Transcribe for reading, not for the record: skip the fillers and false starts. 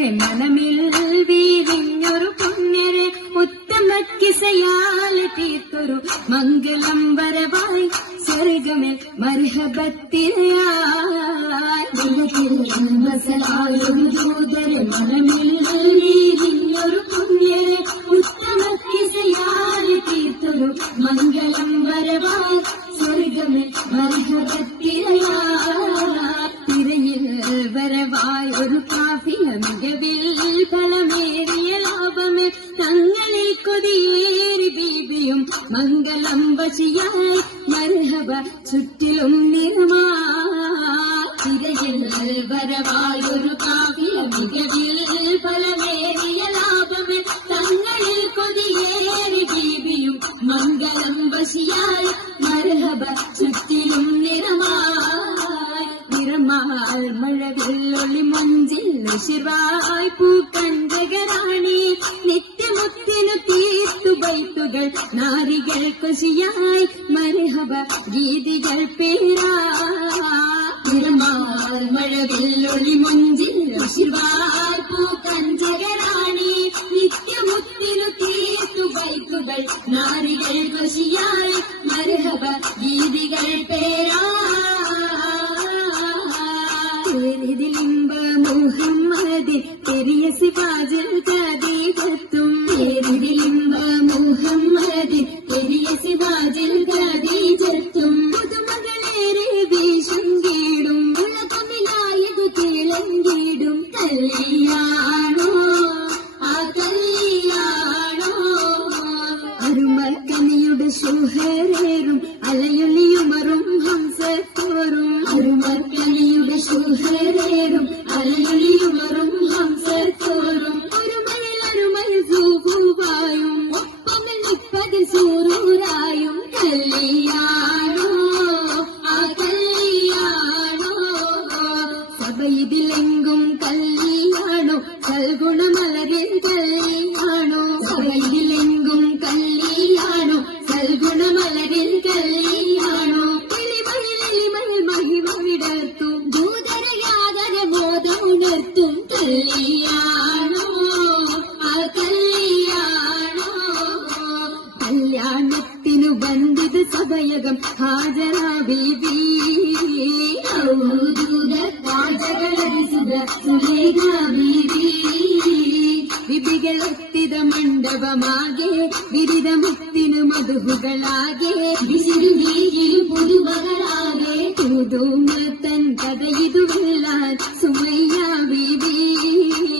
ദൂതരെ മനമിൽ വീരിഞ്ഞൊരു പുണ്യരെ ഉത്തമക്കിസയാൽ തീർത്തൊരു മംഗളം വരവായി സ്വർഗമേ മർഹബത്തിരയായി ദൂതരെ മനമിൽ വീരിഞ്ഞൊരു പുണ്യരെ ഉത്തമക്കിസയാൽ തീർത്തൊരു മംഗളം വരവായി സ്വർഗമേ മർഹബത്തിരയിൽ വരവായി ഒരു കാഫില മികവിൽ ഫലമേറിയ ലാഭമേ തങ്ങളെ കൊതിയേറി ബീബിയും മംഗളം വശിയായി മർഹബ ചുറ്റിലും നിറമാതിരയിൽ വരവായി ഒരു കാഫില മികവിൽ ഫലമേറിയ ലാഭമേ തങ്ങളിൽ കൊതിയേറി ബീബിയും മംഗളം വശിയായി മർഹബ ചുറ്റിലും നിറമാൽ മഴവില്ലൊളി മഞ്ചിൽ ശിവായ് പൂക്കഞ്ചകരാണി നിത്യമുത്തിനു തീർത്തു ബൈത്തുകൾ നാരികൾ കുശിയായി മർഹബ ഗീതികൾ പേരാ നിറമാൽ മഴവില്ലൊളി മഞ്ചിൽ ശിവായ് പൂക്കഞ്ചകരാണി നിത്യമുത്തിനു തീർത്തു ബൈത്തുകൾ നാരികൾ കുശിയായി മർഹബ ഗീതികൾ പേരാ ിലിംബ മുഹമ്മദ് പെരിയ സിവാജിൽ ഖദീജത്തും ലിംബ മുഹമ്മദ് പെരിയ സിവാജിൽ ഖദീജത്തും പുതുമകളേറെ വീശം കീടും ഉലകമിലായതു കേളങ്കിടും കല്യാണോ ആ കല്യാണോ അരുമർക്കനിയുടെ ശുഹരേറും അലയൊലിയുമറും ഹംസത്തോറും അരുമർക്കനിയുടെ ശുഹരേറും അലയൊലിയുമറും ഹംസത്തോറും ഒരുമയിൽ സൂഫുവായും ഒപ്പമിൽ 30 സൂറൂരായും കല്യാണോ ആ കല്യാണോ സഭയിതിലെങ്കും കല്യാണോ സൽഗുണമലരിൽ കല്യാണോ സഭയിതിലെങ്കും കല്യാണോ സൽഗുണമലരിൽ കല്യാണോ എളിമയിൽ മഹിമവിടർത്തും ദൂതരയാതര ബോധമുണർത്തും കല്യാണോ ആ കല്യാണോ കല്യാണത്തിനു ബന്ധിത സഭയകം ഹാജരാ ബീബി വിധികളെത്തിത മണ്ഡപമാകെ വിരിതമുത്തിനു മധുഹുകളാകെ വിശിരുവീകിലും പുതുമകളാകെ പുതുമത്തൻ കഥയിതുവെല്ലാൻ സുമയ്യ ബീബി